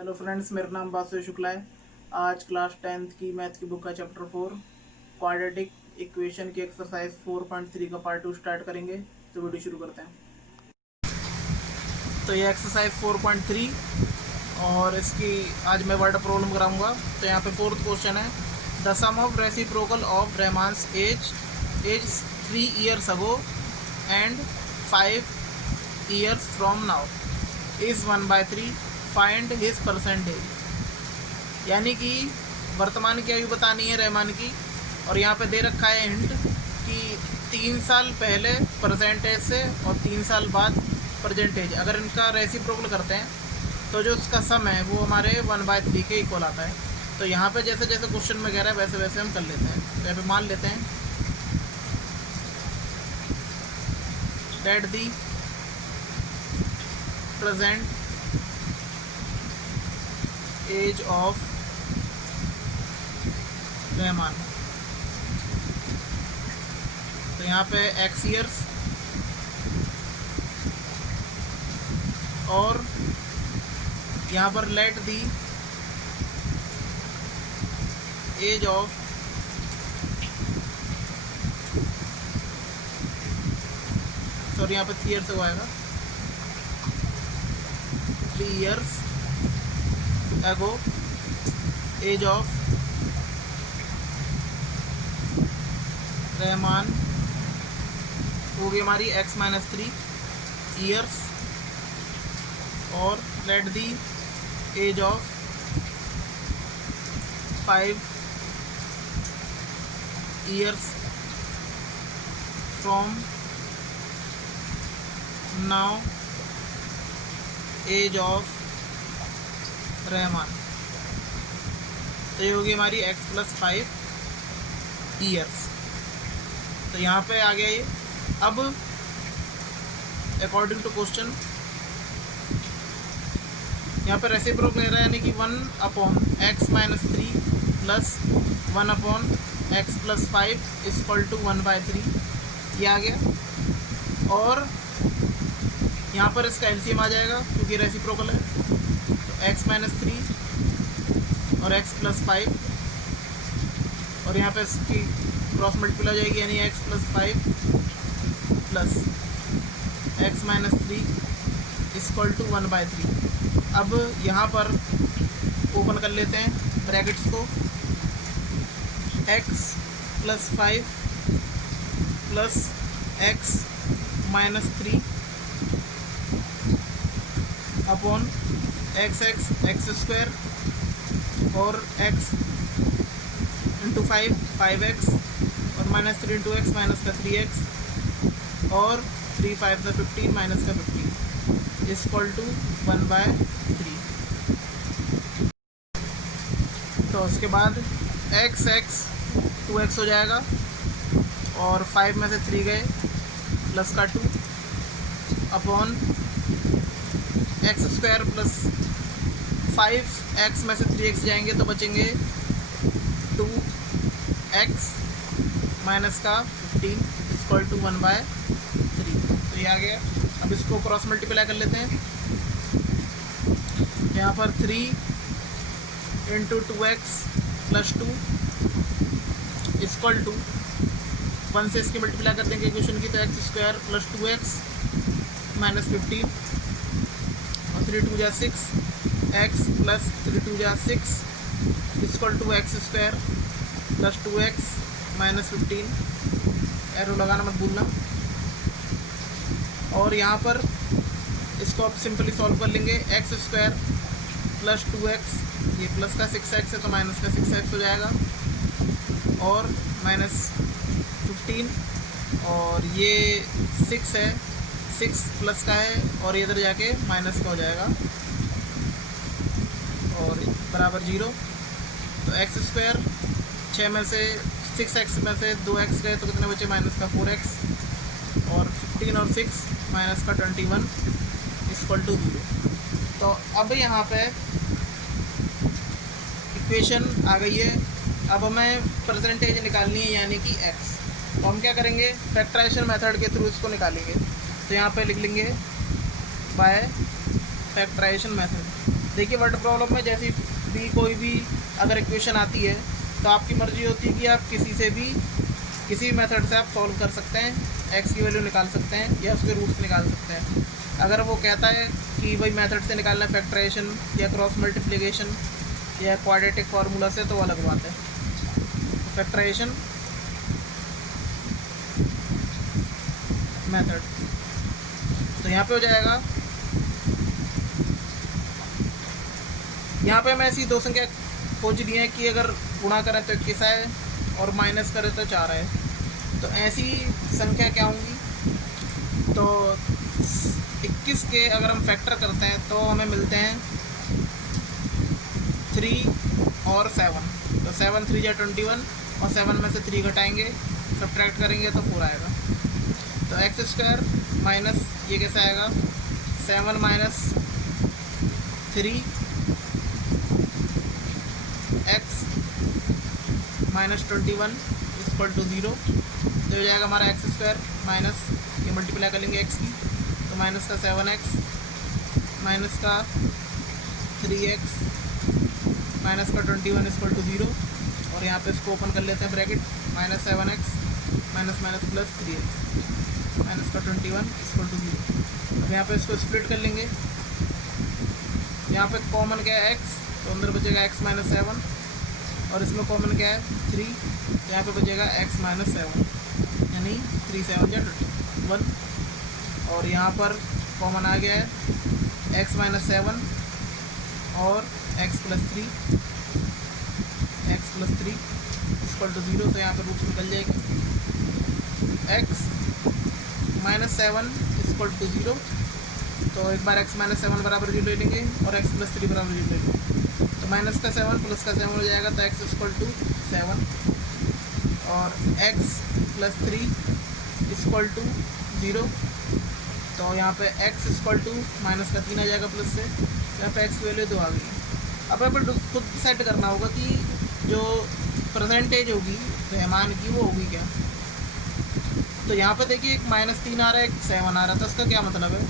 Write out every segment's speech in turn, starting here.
Hello friends, मेरा नाम वासु शुक्ला है। आज क्लास 10th की मैथ की बुक का चैप्टर 4 क्वाड्रेटिक इक्वेशन की एक्सरसाइज 4.3 का पार्ट 2 स्टार्ट करेंगे। तो वीडियो शुरू करते हैं। तो ये एक्सरसाइज 4.3 और इसकी आज मैं वर्ड प्रॉब्लम कराऊंगा। तो यहाँ पे फोर्थ क्वेश्चन है, the sum of reciprocal of Rahman's age 3 years ago and 5 years from now is 1/3, find his percentage. यानी कि वर्तमान की आयु बतानी है रहमान की, और यहाँ पे दे रखा है हिंट कि 3 साल पहले परसेंटेज से और 3 साल बाद परसेंटेज अगर इनका रेसिप्रोकल करते हैं तो जो उसका सम है वो हमारे 1/3 के इक्वल आता है। तो यहाँ पे जैसे जैसे क्वेश्चन में कह रहा है वैसे वैसे हम कर लेते हैं। तो यहाँ पे मान लेते हैं that the present age of Rahman. तो यहाँ पे x ईयर्स और यहाँ पर let the age of sorry यहाँ पे 3 ईयर्स हो आएगा, 3 years ago age of Rahman होगी हमारी x-3 ईयर्स और let the age of 5 years from now age of Rahman. तो ये होगी हमारी x+5 ईयर्स। तो यहाँ पे आ गया ये। अब अकॉर्डिंग टू क्वेश्चन यहाँ पे रेसिप्रोकल ले रहा है, यानी कि 1/x-3 plus 1/x+5 equal to 1/3 ये आ गया। और यहाँ पर इसका एलसीएम आ जाएगा क्योंकि रेसिप्रोकल है। तो x-3 और x+5 और यहाँ पे इसकी क्रॉस मल्टीपल हो जाएगी, यानी x+5 plus x-3 equal to 1/3। अब यहाँ पर ओपन कर लेते हैं ब्रैकेट्स को, x+5 plus x-3 upon x² और x इंटू 5x और -3 इंटू x माइनस का 3x और 3 5 का 15 माइनस का 15 इक्वल टू 1/3। तो उसके बाद x 2x हो जाएगा और 5 में से 3 गए प्लस का 2 अपॉन x² प्लस 5x में से 3x जाएंगे तो बचेंगे 2x माइनस का 15 इक्वल टू 1/3। तो ये आ गया। अब इसको क्रॉस मल्टीप्लाई कर लेते हैं। यहाँ पर 3 into 2x plus 2 equal to 1 से इसकी मल्टीप्लाई कर देंगे इक्वेशन की, तो x² प्लस 2x माइनस 15 और 3 2 जा 6 x प्लस 3 2 जा 6 equal to x² plus 2x minus 15। Arrow लगाना मत भूलना। और यहाँ पर इसको आप सिंपली सॉल्व कर लेंगे। x² प्लस 2x, ये प्लस का 6x है तो माइनस का 6x हो जाएगा और माइनस 15 और ये 6 है, 6 प्लस का है और ये इधर जाके माइनस का हो जाएगा और बराबर 0। तो x² 6 में से 6x में से 2x गए तो कितने बचे, माइनस का 4x और 15 और 6 माइनस का 21 इक्वल टू 0। तो अब यहाँ पे इक्वेशन आ गई है। अब हमें परसेंटेज निकालनी है यानी कि x। तो हम क्या करेंगे, फैक्टराइजेशन मेथड के थ्रू इसको निकालेंगे। तो यहाँ पे लिख लेंगे बाय फैक्टराइजेशन मेथड। देखिए वर्ड प्रॉब्लम में जैसी भी कोई भी अगर इक्वेशन आती है तो आपकी मर्ज़ी होती है कि आप किसी मेथड से आप सॉल्व कर सकते हैं, एक्स की वैल्यू निकाल सकते हैं या उसके रूट्स निकाल सकते हैं। अगर वो कहता है कि भाई मेथड से निकालना है फैक्टराइजेशन या क्रॉस मल्टीप्लिकेशन या क्वाड्रेटिक फार्मूला से, तो अलग बात है। फैक्टराइजेशन मेथड तो यहाँ पे हो जाएगा, यहाँ पे मैं ऐसी दो संख्या खोज ली है कि अगर गुणा करें तो 21 है और माइनस करें तो 4 है। तो ऐसी संख्या क्या होंगी, तो 21 के अगर हम फैक्टर करते हैं तो हमें मिलते हैं 3 और 7। तो 7 3 या 21 और 7 में से 3 घटाएंगे, सब्ट्रैक्ट करेंगे तो 4 आएगा। तो एक्स स्क्वायर माइनस ये कैसे आएगा, 7 minus 3 x minus 21 equal to 0। तो हो जाएगा हमारा एक्स स्क्वायर माइनस ये मल्टीप्लाई कर लेंगे एक्स की, तो माइनस का 7x माइनस का 3x माइनस का 21 इक्वल टू 0। और यहाँ पे इसको ओपन कर लेते हैं bracket, minus 7x minus minus plus 3x minus का 21 इक्वल टू 0। अब यहाँ पे इसको स्प्लिट कर लेंगे, यहाँ पे कॉमन क्या है x, तो अंदर बचेगा x माइनस 7 और इसमें कॉमन क्या है 3, तो यहाँ पे बचेगा x माइनस 7 यानी 3 7 या 21। और यहाँ पर कॉमन आ गया है x माइनस 7 और x प्लस 3 इक्वल टू 0। तो यहाँ पर रूट निकल जाएगी, x माइनस 7 इक्वल टू 0। तो एक बार x माइनस 7 बराबर 0 ले लेंगे और x प्लस 3 बराबर 0 ले लेंगे, तो माइनस का 7 प्लस का 7 हो जाएगा, तो x इक्वल टू 7 और x प्लस 3 इक्वल टू 0। तो यहाँ पे x इक्वल टू माइनस का 3 आ जाएगा प्लस से, यहाँ पे x की वैल्यू 2 आ गई। अब यहाँ पर खुद सेट करना होगा कि जो परसेंटेज होगी रहमान की वो होगी क्या। तो यहाँ पे देखिए एक -3 आ रहा है, एक 7 आ रहा है, तो इसका क्या मतलब है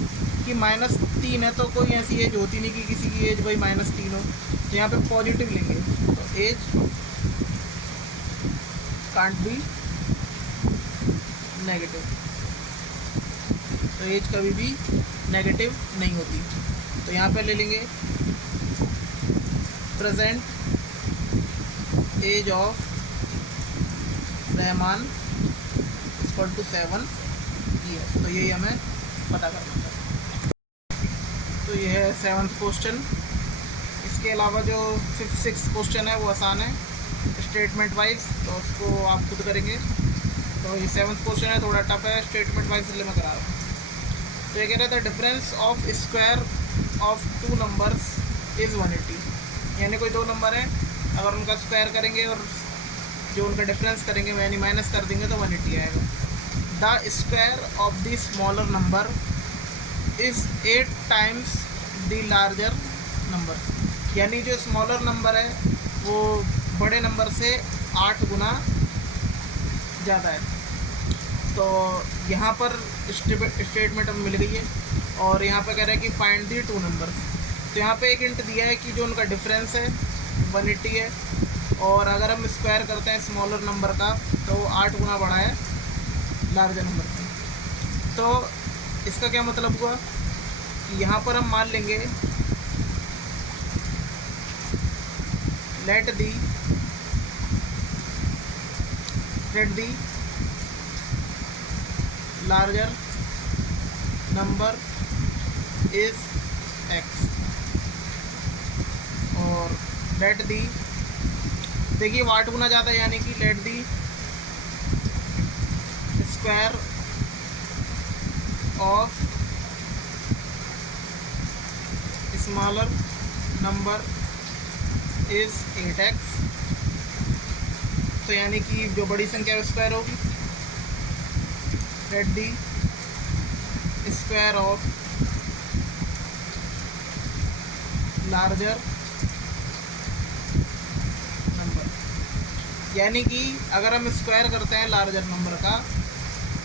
कि -3 है तो कोई ऐसी एज होती नहीं कि किसी की एज भाई -3 हो। तो यहाँ पे पॉजिटिव लेंगे, तो एज कांट बी नेगेटिव, तो एज कभी भी नेगेटिव नहीं होती। तो यहाँ पे ले लेंगे present age of Rahman equal to 7 years. तो यही हमें पता करना है। तो ये है 7th क्वेश्चन। इसके अलावा जो 5th 6th क्वेश्चन है वो आसान है स्टेटमेंट वाइज, तो उसको आप खुद करेंगे। तो ये 7th क्वेश्चन है, थोड़ा टफ है स्टेटमेंट वाइज, इसलिए मैं करा रहा हूँ। तो ये कह रहे थे difference of square of 2 numbers is 180, यानी कोई 2 नंबर है, अगर उनका स्क्वायर करेंगे और जो उनका डिफरेंस करेंगे यानी माइनस कर देंगे तो 180 आएगा। The square of the smaller number is 8 times the larger number, यानी जो स्मॉलर नंबर है वो बड़े नंबर से 8 गुना ज़्यादा है। तो यहाँ पर स्टेटमेंट हमें मिल गई है और यहाँ पे कह रहा है कि फाइंड दी 2 नंबर। तो यहाँ पे एक हिंट दिया है कि जो उनका डिफरेंस है 180 है, और अगर हम स्क्वायर करते हैं स्मॉलर नंबर का तो 8 गुना बड़ा है लार्जर नंबर का। तो इसका क्या मतलब हुआ कि यहाँ पर हम मान लेंगे let the larger number is x और लेट दी, देखिए 8 गुना ज़्यादा, यानी कि let the square of smaller number is 8x। तो यानी कि जो बड़ी संख्या स्क्वायर होगी, let the square of larger number, यानी कि अगर हम स्क्वायर करते हैं लार्जर नंबर का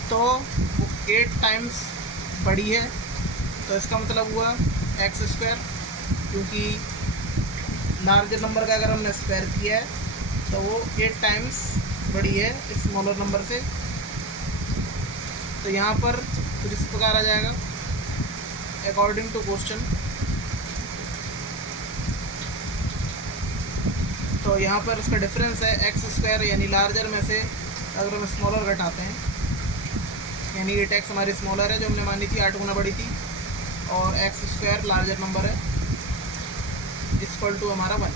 तो वो 8 टाइम्स बड़ी है। तो इसका मतलब हुआ x स्क्वायर क्योंकि लार्जर नंबर का अगर हमने स्क्वायर किया है तो वो 8 टाइम्स बड़ी है स्मॉलर नंबर से। तो यहाँ पर कुछ इस प्रकार आ जाएगा अकॉर्डिंग टू क्वेश्चन। तो यहाँ पर इसका डिफरेंस है एक्स स्क्वायर, यानी लार्जर में से अगर हम स्मॉलर घटाते हैं, यानी 8x हमारी स्मॉलर है जो हमने मानी थी 8 गुना बड़ी थी, और एक्स स्क्वायर लार्जर नंबर है इक्वल टू हमारा 1।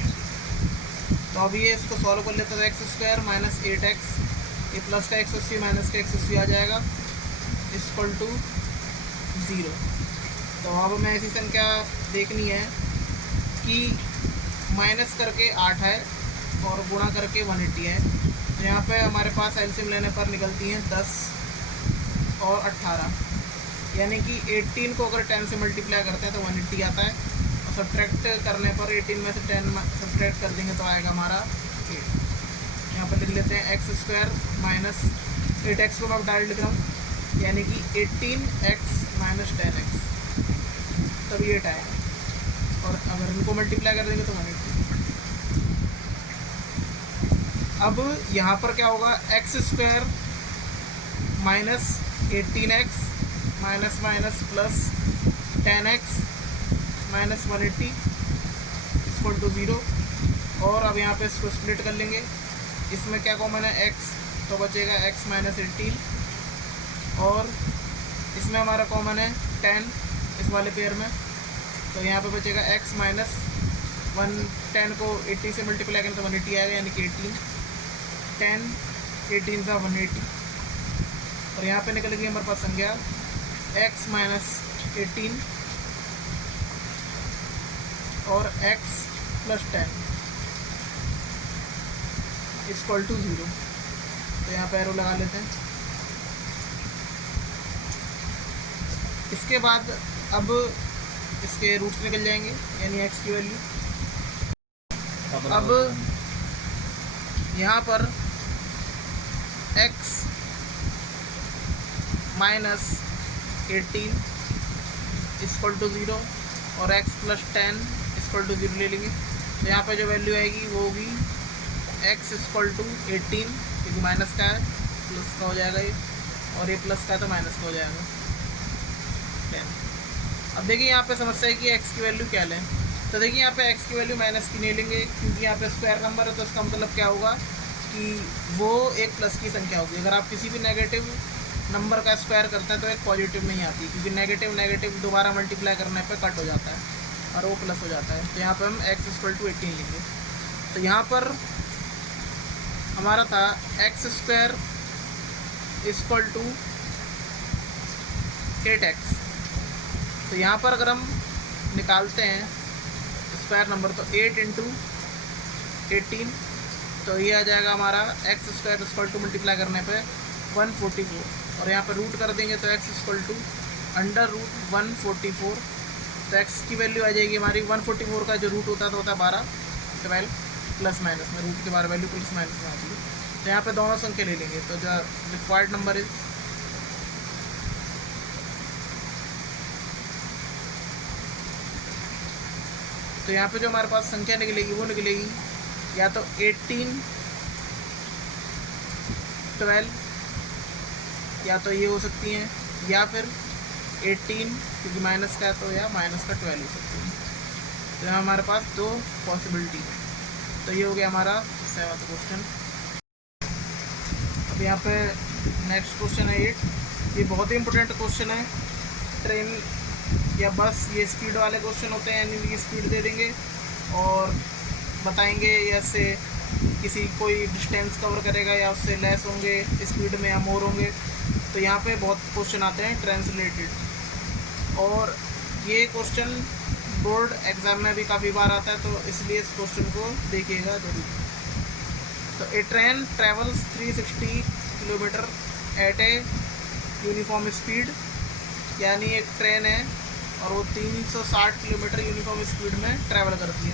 तो अब ये इसको सॉल्व कर लेते हैं। एक्स स्क्वायर माइनस 8x, ये प्लस का x80 माइनस का x80 आ जाएगा इक्वल टू 0। तो अब हमें ऐसी संख्या देखनी है कि माइनस करके 8 है और गुणा करके 180 है। तो यहाँ पे हमारे पास एलसीएम लेने पर निकलती हैं 10 और 18, यानी कि 18 को अगर 10 से मल्टीप्लाई करते हैं तो 180 आता है, और सब्ट्रैक्ट करने पर 18 में से 10 सब्ट्रैक्ट कर देंगे तो आएगा हमारा 8। यहाँ पर लिख लेते हैं एक्स स्क्वायर माइनस 8x को मैं डायरेक्ट लिख रहा हूँ, यानी कि 18x माइनस 10x, तभी 8 आएगा, और अगर इनको मल्टीप्लाई कर देंगे तो 180। अब यहाँ पर क्या होगा, x square minus 18x minus minus plus 10x minus 180 equal to 0। और अब यहाँ पे इसको स्प्लिट कर लेंगे, इसमें क्या कॉमन है x, तो बचेगा x माइनस 18, और इसमें हमारा कॉमन है 10 इस वाले पेयर में, तो यहाँ पे बचेगा x माइनस 10 को 80 से मल्टीप्लाई करें तो 180 आएगा, यानी कि 10 18 था 180। और यहाँ पे निकल गई हमारे पास संख्या x माइनस 18 और x प्लस 10 इक्वल टू 0। तो यहाँ पे एरो लगा लेते हैं। इसके बाद अब इसके रूट्स निकल जाएंगे, यानी x की वैल्यू। अब यहाँ पर x माइनस 18 इक्वल टू 0 और x प्लस 10 इक्वल टू 0 ले लेंगे। तो यहाँ पे जो वैल्यू आएगी वो होगी x इक्वल टू 18, क्योंकि माइनस का है प्लस का हो जाएगा ये, और ये प्लस का है तो माइनस का हो जाएगा 10। अब देखिए यहाँ पे समस्या है कि x की वैल्यू क्या लें। तो देखिए यहाँ पे x की वैल्यू माइनस की नहीं लेंगे, क्योंकि यहाँ पे स्क्वायर नंबर है, तो इसका मतलब क्या होगा कि वो एक प्लस की संख्या होगी। अगर आप किसी भी नेगेटिव नंबर का स्क्वायर करते हैं तो एक पॉजिटिव नहीं आती, क्योंकि नेगेटिव नेगेटिव दोबारा मल्टीप्लाई करने पे कट हो जाता है और वो प्लस हो जाता है। तो यहाँ पे हम x इक्वल टू 18 लेंगे। तो यहाँ पर हमारा था x square equal to 8x। तो यहाँ पर अगर हम निकालते हैं स्क्वायर नंबर तो 8 इंटू 18, तो ये आ जाएगा हमारा x square equal to multiply करने पे 144, और यहाँ पर रूट कर देंगे तो x equal to under root 144। तो x की वैल्यू आ जाएगी हमारी 144 का जो रूट होता है तो होता है 12 प्लस माइनस में, रूट के बाहर वैल्यू प्लस माइनस में आती है। तो यहाँ पे दोनों संख्या ले लेंगे, तो जो रिक्वायर्ड नंबर इज तो यहाँ पे जो हमारे पास संख्या निकलेगी वो निकलेगी या तो 18 12, या तो ये हो सकती हैं, या फिर 18 क्योंकि माइनस का है तो, या माइनस का 12 हो सकती है। तो यहाँ हमारे पास दो पॉसिबिलिटी है। तो ये हो गया हमारा 7वां क्वेश्चन। अब यहाँ पे नेक्स्ट क्वेश्चन है 8। ये बहुत ही इंपॉर्टेंट क्वेश्चन है। ट्रेन या बस ये स्पीड वाले क्वेश्चन होते हैं, यानी कि स्पीड दे देंगे और बताएंगे या से किसी कोई डिस्टेंस कवर करेगा या उससे लेस होंगे स्पीड में या मोर होंगे। तो यहाँ पे बहुत क्वेश्चन आते हैं ट्रांसलेटेड, और ये क्वेश्चन बोर्ड एग्ज़ाम में भी काफ़ी बार आता है, तो इसलिए इस क्वेश्चन को देखिएगा ज़रूर। तो a train travels 360 kilometre at a uniform speed, यानी एक ट्रेन है और वो 360 किलोमीटर यूनिफॉर्म स्पीड में ट्रैवल करती है।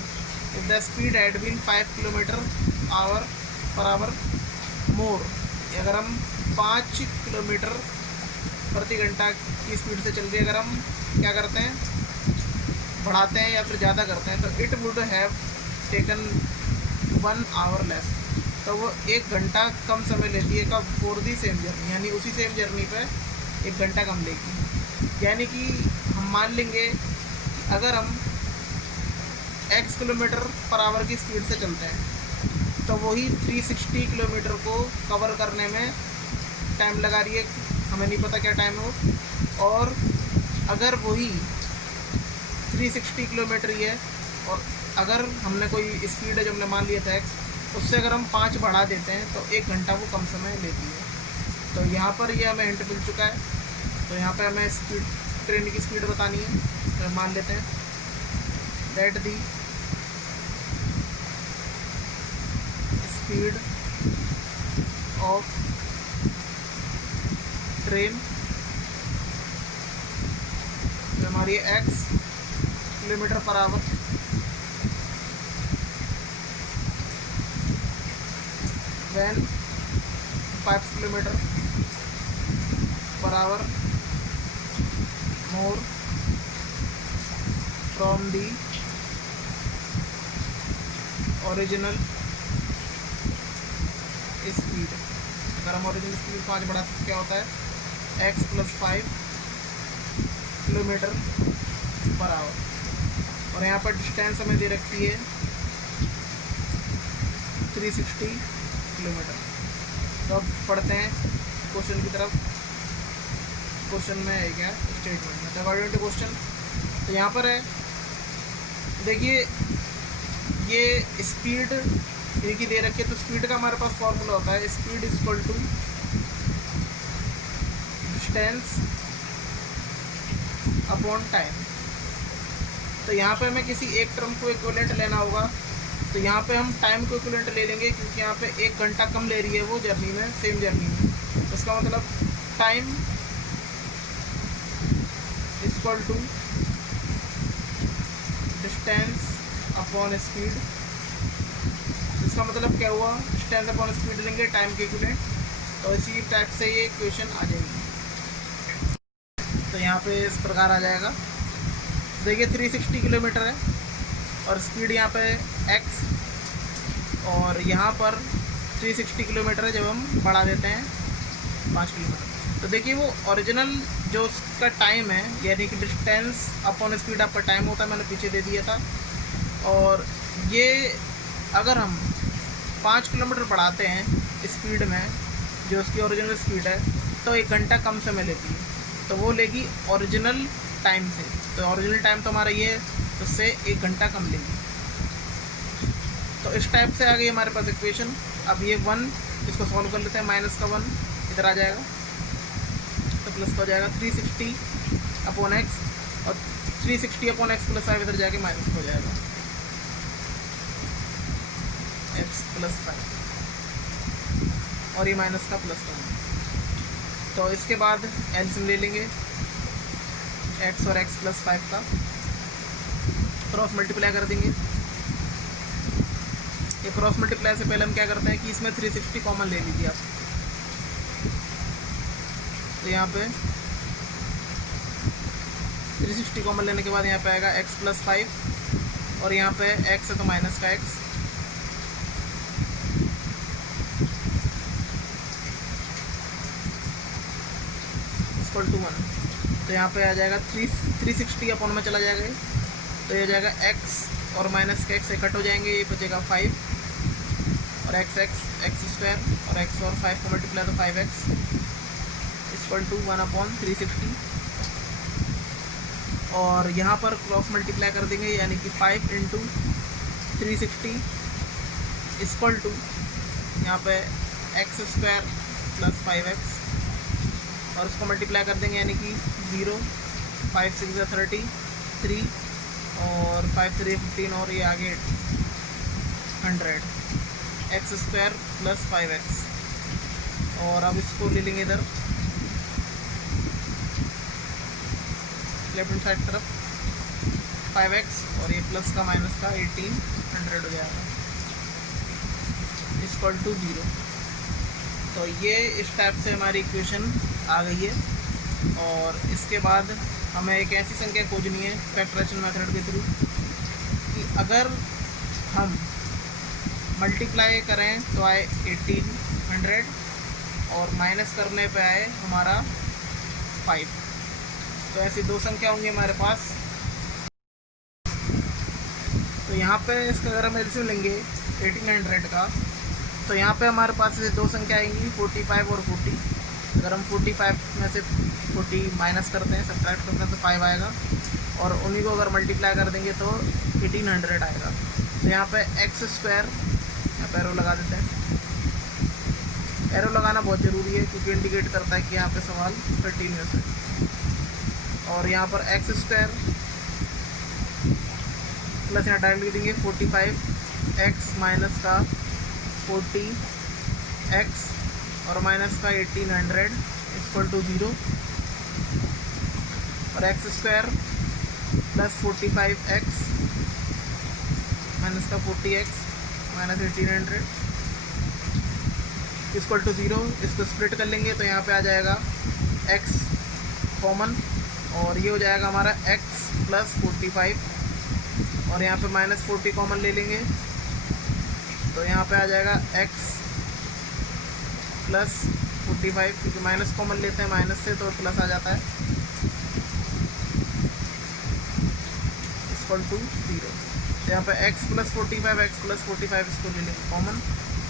If the speed had been 5 kilometre per hour more, अगर हम 5 किलोमीटर प्रति घंटा की स्पीड से चल रही है, अगर हम क्या करते हैं बढ़ाते हैं या फिर ज़्यादा करते हैं, तो it would have taken 1 our less, तो वो 1 घंटा कम समय लेती है कब, फॉर दी सेम जर्नी, यानी उसी सेम जर्नी पे 1 घंटा कम लेगी। यानी कि हम मान लेंगे अगर हम x किलोमीटर पर आवर की स्पीड से चलते हैं तो वही 360 किलोमीटर को कवर करने में टाइम लगा रही है, हमें नहीं पता क्या टाइम हो। और अगर वही 360 किलोमीटर ही है और अगर हमने कोई स्पीड है जो हमने मान लिया था x, उससे अगर हम 5 बढ़ा देते हैं तो 1 घंटा वो कम समय लेती है। तो यहाँ पर ये हमें हिंट मिल चुका है। तो यहाँ पे हमें स्पीड, ट्रेन की स्पीड बतानी है, तो मान लेते हैं that the speed of train, जो हमारी x kilometre per our, when 5 kilometre per our more from the original speed. अगर हम ओरिजिनल स्पीड 5 बढ़ा तो क्या होता है, x + 5 किलोमीटर पर आवर। और यहाँ पर डिस्टेंस हमें दे रखी है 360 किलोमीटर। तो अब पढ़ते हैं क्वेश्चन की तरफ। क्वेश्चन में है क्या, स्टेटमेंट में अकॉर्डिंग टू क्वेश्चन। तो यहाँ पर है, देखिए ये स्पीड इनकी दे रखी है, तो स्पीड का हमारे पास फॉर्मूला होता है speed equal to distance upon time. तो यहाँ पे हमें किसी एक टर्म को इक्विवेलेंट लेना होगा, तो यहाँ पे हम टाइम को इक्विवेलेंट ले लेंगे क्योंकि यहाँ पे 1 घंटा कम ले रही है वो जर्नी में, सेम जर्नी में। इसका मतलब time equal to distance upon speed. इसका मतलब क्या हुआ, डिस्टेंस अपॉन स्पीड लेंगे टाइम के इक्विवेलेंट, तो इसी टाइप से ये इक्वेशन आ जाएगी। तो यहाँ पे इस प्रकार आ जाएगा, देखिए 360 किलोमीटर है और स्पीड यहाँ पे x, और यहाँ पर 360 किलोमीटर है जब हम बढ़ा देते हैं 5 किलोमीटर। तो देखिए वो ओरिजिनल जो उसका टाइम है, यानी कि डिस्टेंस अपॉन स्पीड आपका टाइम होता है, मैंने पीछे दे दिया था। और ये अगर हम 5 किलोमीटर बढ़ाते हैं स्पीड में, जो उसकी ओरिजिनल स्पीड है, तो 1 घंटा कम समय लेती है, तो वो लेगी ओरिजिनल टाइम से। तो ओरिजिनल टाइम तो हमारा ये है, तो उससे 1 घंटा कम लेगी। तो इस टाइप से आ गई हमारे पास इक्वेशन। अब ये 1 इसको सॉल्व कर लेते हैं, माइनस का 1 इधर आ जाएगा तो प्लस का हो जाएगा 360 अपॉन एक्स, और 360 अपॉन एक्स प्लस 5 इधर जाके माइनस हो जाएगा एक्स प्लस 5, और ये माइनस का प्लस का। तो इसके बाद एलसीएम ले लेंगे x और x + 5 का, क्रॉस मल्टीप्लाई कर देंगे। ये क्रॉस मल्टीप्लाई से पहले हम क्या करते हैं कि इसमें 360 कॉमन ले लीजिए आप। तो यहाँ पे 360 कॉमन लेने के बाद यहाँ पे आएगा x + 5, और यहाँ पे x है तो माइनस का x, इक्वल टू 1। तो यहाँ पे आ जाएगा 360 अपॉन में चला जाएगा, तो ये जाएगा x और माइनस का x इकट्ठ हो जाएंगे, ये बचेगा 5 और x² और x और 5 को मल्टीप्लाई तो 5x इक्वल टू 1/360। और यहाँ पर क्रॉस मल्टीप्लाई कर देंगे, यानी कि 5 × 360 इक्वल टू यहाँ पे x² + 5x, और उसको मल्टीप्लाई कर देंगे, यानी कि 0, 5 6 30, 3 और 5 3 15, और ये आगे 100 x² + 5x। और अब इसको ले लेंगे इधर लेफ्ट हैंड साइड तरफ 5x, और ये प्लस का माइनस का 1800 हो जाएगा इक्वल टू 0। तो ये इस टाइप से हमारी इक्वेशन आ गई है। और इसके बाद हमें एक ऐसी संख्या खोजनी है फैक्टराइजेशन मेथड के थ्रू कि अगर हम मल्टीप्लाई करें तो आए 1800 और माइनस करने पे आए हमारा 5। तो ऐसी दो संख्या होंगी हमारे पास। तो यहाँ पे इसका अगर हम एलसीएम लेंगे 1800 का, तो यहाँ पे हमारे पास ये दो संख्या आएंगी 45 और 40। अगर हम 45 में से 40 माइनस करते हैं, सब्ट्रैक्ट करते हैं, तो 5 आएगा और उन्हीं को अगर मल्टीप्लाई कर देंगे तो 1800 आएगा। तो यहाँ पे x², यहाँ पे एरो लगा देते हैं। एरो लगाना बहुत ज़रूरी है क्योंकि इंडिकेट करता है कि यहाँ पे सवाल कंटिन्यूस है। और यहाँ पर x² प्लस यहाँ डायरेक्ट लिख देंगे 45x माइनस का 40x और माइनस का 1800 इक्वल टू 0 और x² प्लस 45x माइनस का 40x माइनस 1800 इक्वल टू 0। इसको स्प्लिट कर लेंगे तो यहाँ पे आ जाएगा x कॉमन और ये हो जाएगा हमारा x प्लस 45 और यहाँ पे माइनस 40 कॉमन ले लेंगे तो यहाँ पे आ जाएगा x प्लस 45 क्योंकि माइनस कॉमन लेते हैं माइनस से तो प्लस आ जाता है इक्वल टू 0। तो यहाँ पे x प्लस 45 इसको ले लेंगे कॉमन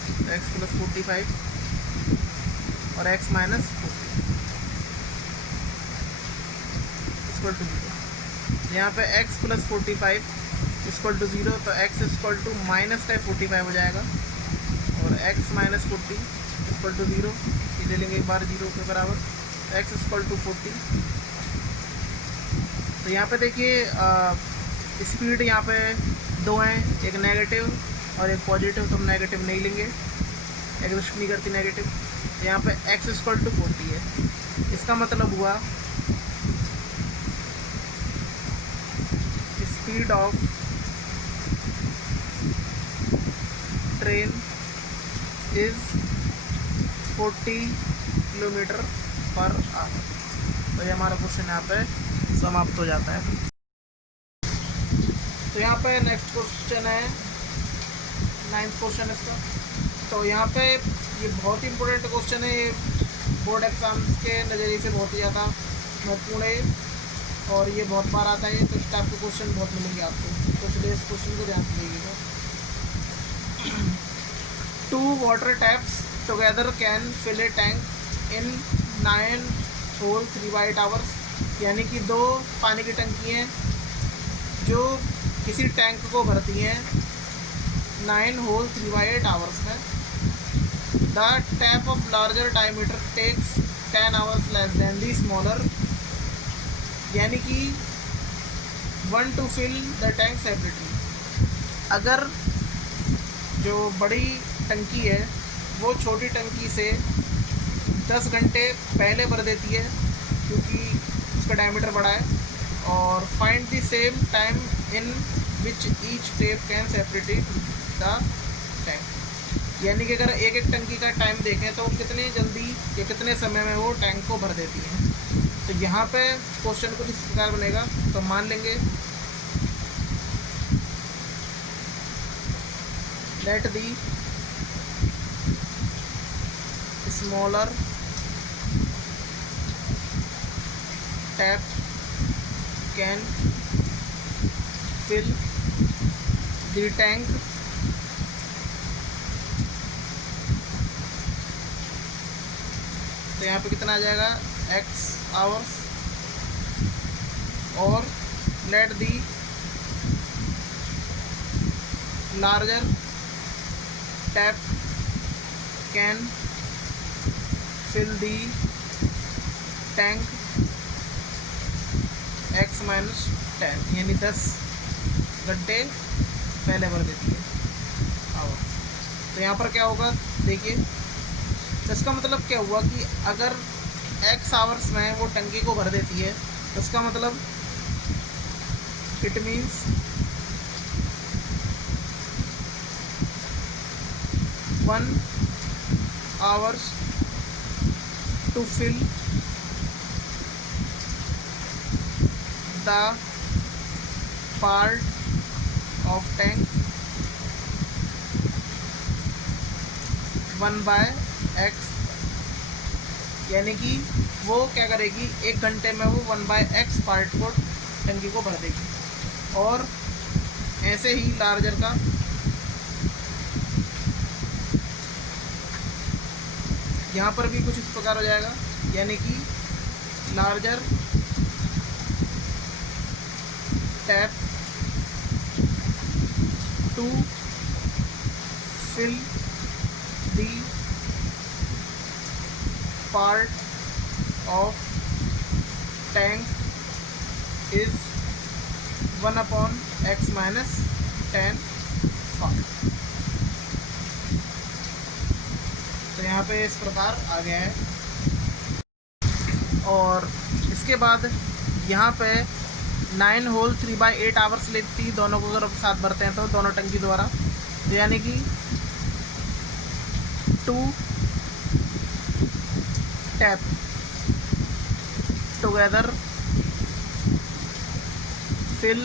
तो x प्लस 45 और x माइनस 40 इक्वल टू 0। यहाँ पे x प्लस 45 इक्वल टू 0 तो x इक्वल टू माइनस का 45 हो जाएगा और x माइनस 40 इक्वल टू 0 ये ले लेंगे एक बार 0 के बराबर तो x इक्वल टू 40। तो यहाँ पे देखिए स्पीड यहाँ पे दो हैं, एक नेगेटिव और एक पॉजिटिव। तो हम नेगेटिव नहीं लेंगे, एग्जिस्ट नहीं करती नेगेटिव। तो यहाँ पे x इक्वल टू 40 है। इसका मतलब हुआ speed of train is 40 kilometre per our. तो ये हमारा क्वेश्चन यहाँ पे समाप्त हो जाता है। तो यहाँ पे नेक्स्ट क्वेश्चन है 9th क्वेश्चन इसका। तो यहाँ पे ये बहुत ही इंपॉर्टेंट क्वेश्चन है, ये बोर्ड एग्जाम्स के नज़रिए से बहुत ही ज़्यादा महत्वपूर्ण है और ये बहुत बार आता है। तो इस टाइप के क्वेश्चन बहुत मिलेंगे आपको, तो इसलिए इस क्वेश्चन को ध्यान से देखिएगा। 2 water taps together can fill a tank in 9 whole 3/8 hours। यानी कि दो पानी की टंकी हैं जो किसी टैंक को भरती हैं 9 whole 3/8 hours में। The tap of larger diameter takes 10 hours less than the smaller, यानी कि 1 to fill the tank separately। अगर जो बड़ी टंकी है वो छोटी टंकी से 10 घंटे पहले भर देती है क्योंकि उसका डायमीटर बड़ा है, और find the same time in which each tape can separate the tank. यानी कि अगर एक एक टंकी का टाइम देखें तो कितनी जल्दी या कितने समय में वो टैंक को भर देती है। तो यहाँ पे क्वेश्चन कुछ इस प्रकार बनेगा। तो मान लेंगे let the smaller tap can fill the tank तो यहाँ पे कितना आ जाएगा x hours, और let the larger tap can fill the tank x minus 10, यानी 10 घंटे पहले भर देती है आवर। तो यहाँ पर क्या होगा देखिए, तो इसका मतलब क्या हुआ कि अगर x आवर्स में वो टंकी को भर देती है तो इसका मतलब it means 1 hours to fill the part of tank 1/x, यानी कि वो क्या करेगी, 1 घंटे में वो 1/x पार्ट को टंकी को भर देगी। और ऐसे ही लार्जर का यहाँ पर भी कुछ इस प्रकार हो जाएगा, यानी कि larger tap to fill the part of tank is 1/x minus 10 part. तो यहाँ पे इस प्रकार आ गया है। और इसके बाद यहाँ पे 9 होल 3/8 आवर्स लेती, दोनों को अगर साथ भरते हैं तो दोनों टंकी द्वारा, तो यानी कि 2 tap together fill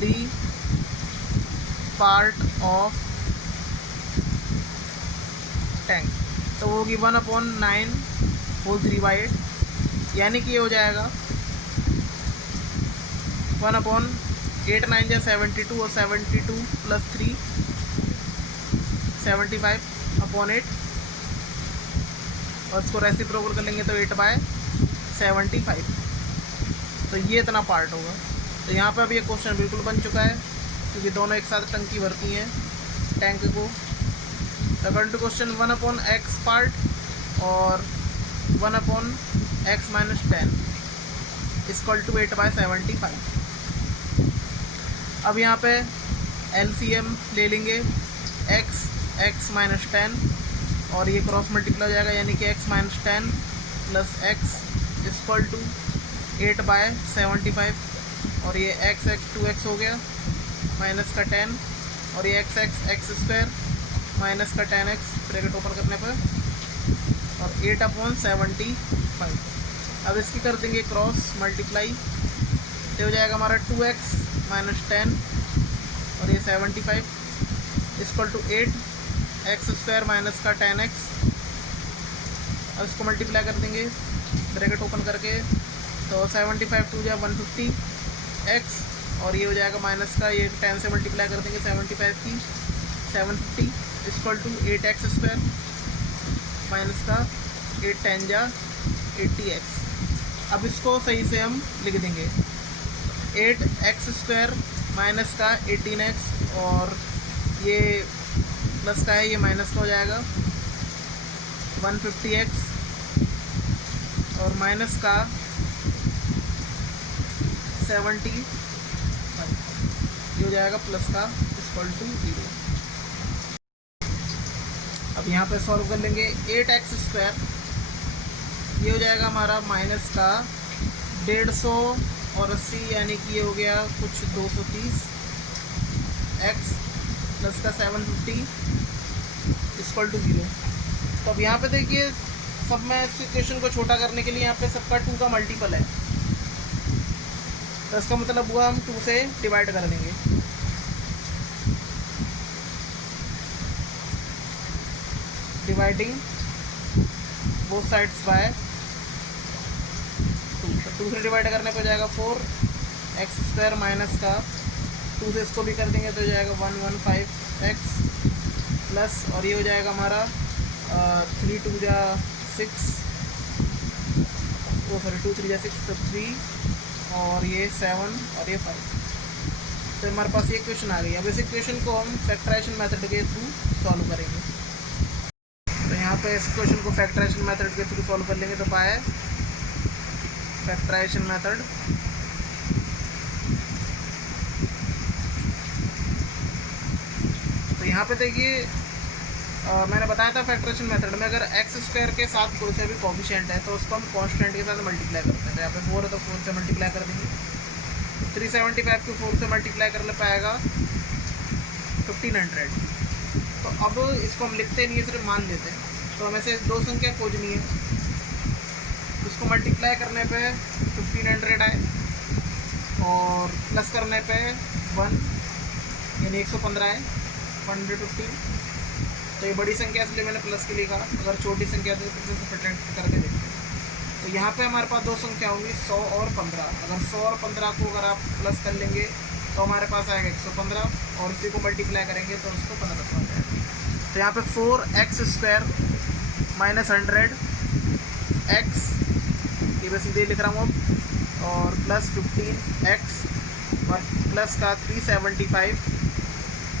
the part of tank, तो वो होगी 1/9 होल 3/8, यानी कि ये हो जाएगा 1/8 9 या 72 और 72 + 3 75/8, और इसको रेसिप्रोकल कर लेंगे तो 8/75, तो ये इतना पार्ट होगा। तो यहाँ पर अब ये क्वेश्चन बिल्कुल बन चुका है, क्योंकि दोनों एक साथ टंकी भरती हैं टैंक को। According to question 1/x part और 1/x माइनस 10 = 8/75। अब यहाँ पे LCM ले लेंगे, x माइनस 10 और ये क्रॉस मल्टीप्लाई हो जाएगा, यानी कि x माइनस 10 + x = 8/75, और ये x 2x हो गया माइनस का 10, और ये x² माइनस का 10x ब्रैकेट ओपन करने पर, और 8/75। अब इसकी कर देंगे क्रॉस मल्टीप्लाई, तो हो जाएगा हमारा 2x माइनस 10 और ये 75 = 8x² माइनस का 10x। अब इसको मल्टीप्लाई कर देंगे ब्रैकेट ओपन करके, तो 75 2 = 150x, और ये हो जाएगा माइनस का, ये 10 से मल्टीप्लाई कर देंगे 75 की 750 = 8x² माइनस का 8 10 = 80x। अब इसको सही से हम लिख देंगे, 8x² माइनस का 18x, और ये प्लस का है, ये माइनस का हो जाएगा 150x, और माइनस का 70, ये हो जाएगा प्लस का = 0। अब यहाँ पे सॉल्व कर लेंगे, 8x², ये हो जाएगा हमारा माइनस का 150 और 80, यानी कि ये हो गया कुछ 230 x प्लस का 750 = 0। तो अब यहाँ पे देखिए, सब में इस इक्वेशन को छोटा करने के लिए यहाँ पे सबका 2 का मल्टीपल है, तो इसका मतलब हुआ हम 2 से डिवाइड कर देंगे। डिवाइडिंग बोथ साइड्स बाय 2, तो 2 से डिवाइड करने पर जाएगा 4x² माइनस का 2 से इसको भी कर देंगे तो हो जाएगा 115x प्लस, और ये हो जाएगा हमारा 3 2 = 6, वो सॉरी 2 3 = 6, तो 3 और ये 7 और ये 5। तो हमारे पास ये इक्वेशन आ गई। अब इस इक्वेशन को हम फैक्टराइजेशन मेथड के थ्रू सॉल्व करेंगे। तो यहाँ पे इस क्वेश्चन को फैक्टराइजेशन मेथड के थ्रू सॉल्व कर लेंगे, तो पाए फैक्टराइजेशन मेथड, तो यहाँ पे देखिए मैंने बताया था फैक्टराइजेशन मेथड में अगर x² के साथ कोई से भी कोफिशिएंट है तो उसको हम कांस्टेंट के साथ मल्टीप्लाई करते हैं। तो यहाँ पे 4 है तो 4 से मल्टीप्लाई कर देंगे, 375 को 4 से मल्टीप्लाई कर ले पाएगा 1500। तो अब इसको हम लिखते नहीं, सिर्फ मान लेते हैं। तो हमें से 2 संख्या खोजनी है, इसको मल्टीप्लाई करने पे 1500 आए, और प्लस करने पे 1 यानी 115 है 115। तो ये बड़ी संख्या इसलिए मैंने प्लस के लिखा, अगर छोटी संख्या तो फिर से सब्ट्रैक्ट करके देखते हैं। तो यहाँ पे हमारे पास दो संख्या होंगी 100 और 15। अगर 100 और 15 को अगर आप प्लस कर लेंगे तो हमारे पास आएगा 115, और इसी को मल्टीप्लाई करेंगे तो उसको 15 आ जाएगा। तो यहाँ पे 4x² माइनस 100 x, ये मैं सीधे लिख रहा हूँ अब, और प्लस 15x और प्लस का 375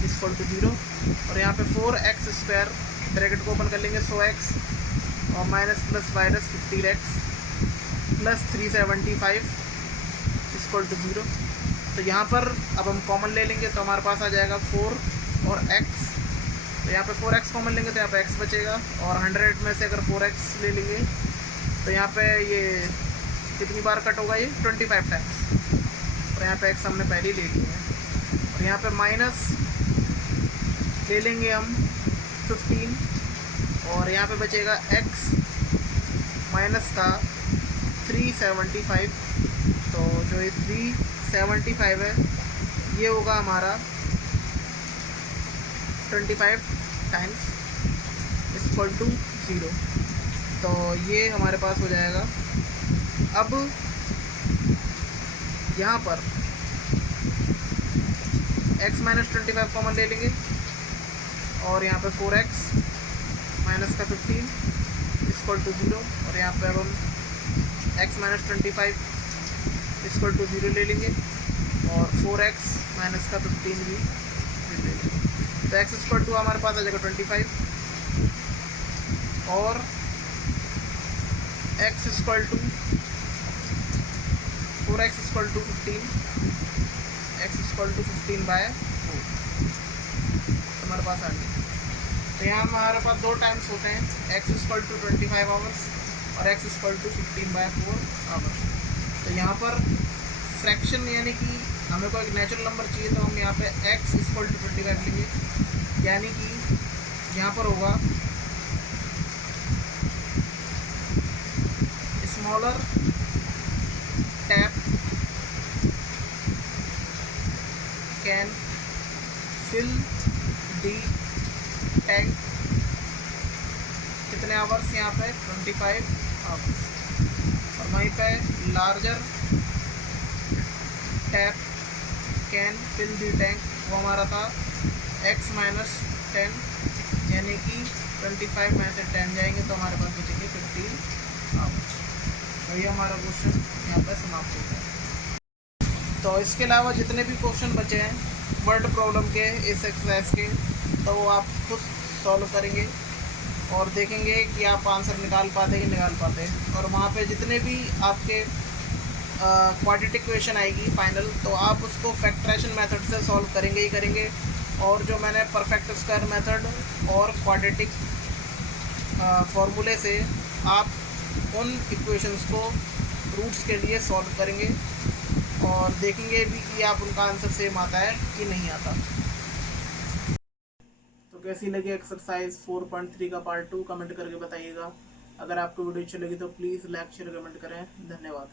इक्वल टू 0। और यहाँ पे 4x² ब्रैकेट को ओपन कर लेंगे 100x और minus plus minus 15x plus 375 equal to 0। तो यहाँ पर अब हम कॉमन ले लेंगे तो हमारे पास आ जाएगा 4 और x। तो यहाँ पे 4x कॉमन लेंगे तो यहाँ पे x बचेगा, और 100 में से अगर 4x ले लेंगे तो यहाँ पे ये कितनी बार कट होगा, ये 25 टाइम्स। और यहाँ पे x हमने पहले ही ले लिया है। और यहाँ पे माइनस ले लेंगे हम 15, और यहाँ पे बचेगा x माइनस का 375। तो जो ये 375 है ये होगा हमारा 25 टाइम्स इक्वल टू 0। तो ये हमारे पास हो जाएगा। अब यहाँ पर x माइनस 25 कॉमन ले लेंगे, और यहाँ पे 4x माइनस का 15 इक्वल टू 0। और यहाँ पे अब हम x माइनस 25 इक्वल टू 0 ले लेंगे, और 4x माइनस का 15 भी ले लेंगे। तो x इक्वल टू हमारे पास आ जाएगा 25, और x equal to 4x equal to 15, x equal to 15/4 हमारे पास आ गया। तो यहाँ हमारे पास दो टाइम्स होते हैं, x इक्वल टू 25 आवर्स और x इक्वल टू 15/4 आवर्स। तो यहाँ पर फ्रैक्शन यानी कि हमें कोई एक नेचुरल नंबर चाहिए, तो हम यहाँ पे x इक्वल टू 25 लेंगे, यानी कि यहाँ पर होगा smaller tap can fill the tank. कितने आवर्स यहाँ पे 25 आवर्स। और वहीं पे larger tap can fill the tank, वो हमारा था x माइनस 10, यानी कि 25 में से 10 जाएंगे तो हमारे पास बचेंगे 15 आवर्स। तो ये हमारा क्वेश्चन यहाँ पर समाप्त होता है। तो इसके अलावा जितने भी क्वेश्चन बचे हैं वर्ड प्रॉब्लम के इस एक्सरसाइज के, तो वो आप खुद सॉल्व करेंगे और देखेंगे कि आप आंसर निकाल पाते कि निकाल पाते। और वहाँ पे जितने भी आपके क्वाड्रेटिक इक्वेशन आएगी फाइनल, तो आप उसको फैक्टराइजेशन मेथड से सॉल्व करेंगे ही करेंगे। और जो मैंने परफेक्ट स्क्वायर मेथड और क्वाड्रेटिक फार्मूले से आप उन इक्वेशंस को रूट्स के लिए सॉल्व करेंगे, और देखेंगे भी कि आप उनका आंसर सेम आता है कि नहीं आता। तो कैसी लगी एक्सरसाइज 4.3 का पार्ट 2 कमेंट करके बताइएगा। अगर आपको वीडियो अच्छी लगी तो प्लीज़ लाइक शेयर कमेंट करें। धन्यवाद।